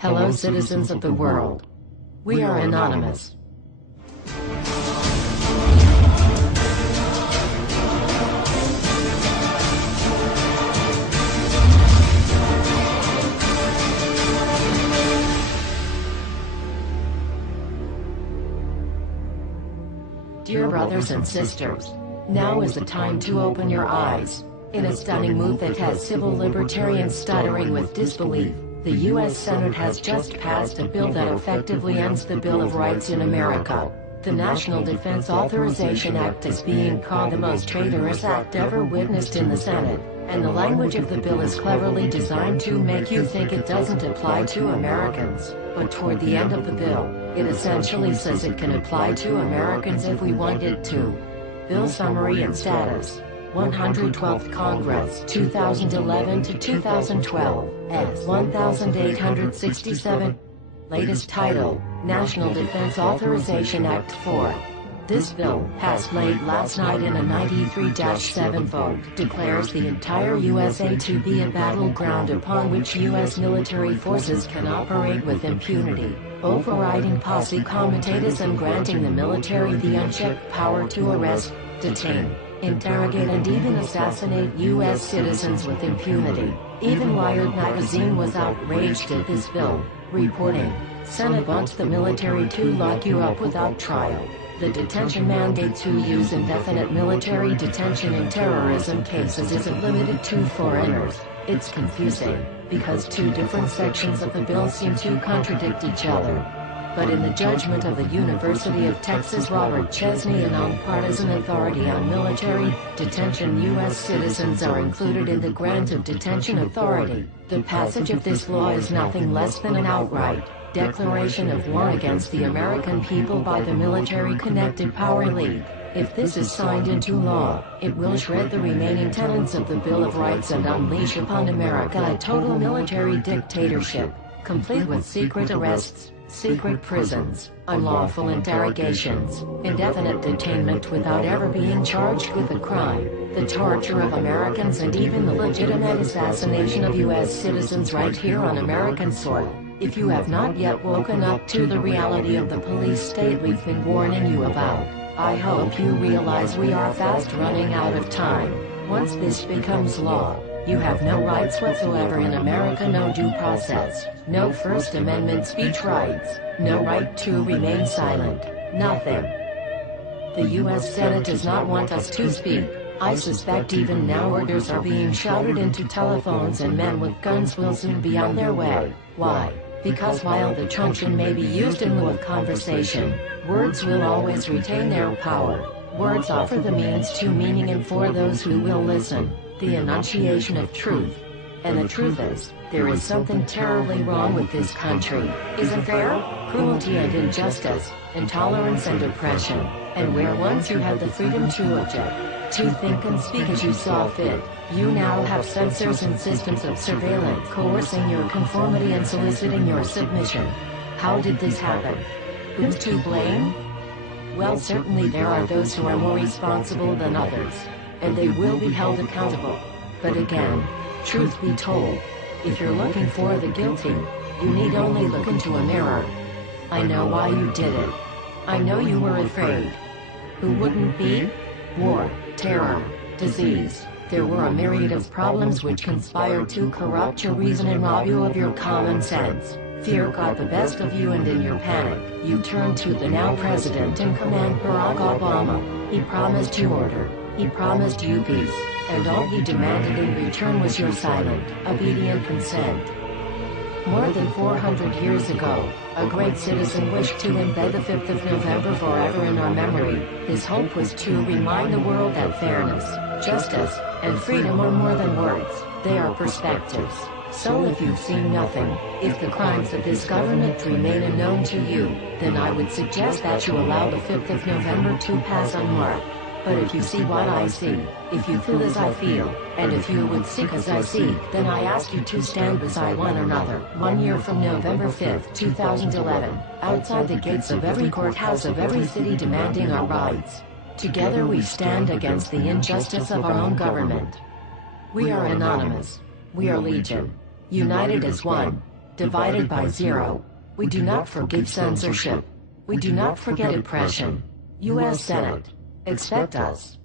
Hello, citizens of the world. We are anonymous. Dear brothers and sisters, now is the time to open your eyes. In a stunning move that has civil libertarians stuttering with disbelief, the U.S. Senate has just passed a bill that effectively ends the Bill of Rights in America. The National Defense Authorization Act is being called the most traitorous act ever witnessed in the Senate, and the language of the bill is cleverly designed to make you think it doesn't apply to Americans, but toward the end of the bill, it essentially says it can apply to Americans if we want it to. Bill summary and status. 112th Congress, 2011 to 2012, S. 1867. Latest title, National Defense Authorization Act 4. This bill, passed late last night in a 93-7 vote, declares the entire USA to be a battleground upon which U.S. military forces can operate with impunity, overriding posse comitatus and granting the military the unchecked power to arrest, detain, interrogate and even assassinate U.S. citizens with impunity. Even Wired magazine was outraged at this bill, reporting, "Senate wants the military to lock you up without trial." The detention mandate to use indefinite military detention in terrorism cases isn't limited to foreigners. It's confusing, because two different sections of the bill seem to contradict each other. But in the judgment of the University of Texas Robert Chesney, a nonpartisan authority on military detention, U.S. citizens are included in the grant of detention authority. The passage of this law is nothing less than an outright declaration of war against the American people by the military-connected power elite. If this is signed into law, it will shred the remaining tenets of the Bill of Rights and unleash upon America a total military dictatorship, complete with secret arrests, secret prisons, unlawful interrogations, indefinite detainment without ever being charged with a crime, the torture of Americans and even the legitimate assassination of U.S. citizens right here on American soil. If you have not yet woken up to the reality of the police state we've been warning you about, I hope you realize we are fast running out of time. Once this becomes law, you have no rights whatsoever in America, no due process, no First Amendment speech rights, no right to remain silent, nothing. The U.S. Senate does not want us to speak. I suspect even now orders are being shouted into telephones and men with guns will soon be on their way. Why? Because while the truncheon may be used in lieu of conversation, words will always retain their power. Words offer the means to meaning, and for those who will listen, the enunciation of truth. And the truth is, there is something terribly wrong with this country, isn't there? Cruelty and injustice, intolerance and oppression, and where once you had the freedom to object, to think and speak as you saw fit, you now have censors and systems of surveillance coercing your conformity and soliciting your submission. How did this happen? Who's to blame? Well, certainly there are those who are more responsible than others, and they will be held accountable. But again, truth be told, if you're looking for the guilty, you need only look into a mirror. I know why you did it. I know you were afraid. Who wouldn't be? War, terror, disease. There were a myriad of problems which conspired to corrupt your reason and rob you of your common sense. Fear got the best of you, and in your panic, you turned to the now president in command, Barack Obama. He promised you order. He promised you peace. And all he demanded in return was your silent, obedient consent. More than 400 years ago, a great citizen wished to embed the 5th of November forever in our memory. His hope was to remind the world that fairness, justice, and freedom are more than words, they are perspectives. So if you've seen nothing, if the crimes of this government remain unknown to you, then I would suggest that you allow the 5th of November to pass unmarked. But if you see what I see, if you feel as I feel, and if you would seek as I seek, then I ask you to stand beside one another, 1 year from November 5th, 2011, outside the gates of every courthouse of every city demanding our rights. Together we stand against the injustice of our own government. We are anonymous. We are legion. United as one. divided by 0. We do not forgive censorship. We do not forget oppression. U.S. Senate. Expect us.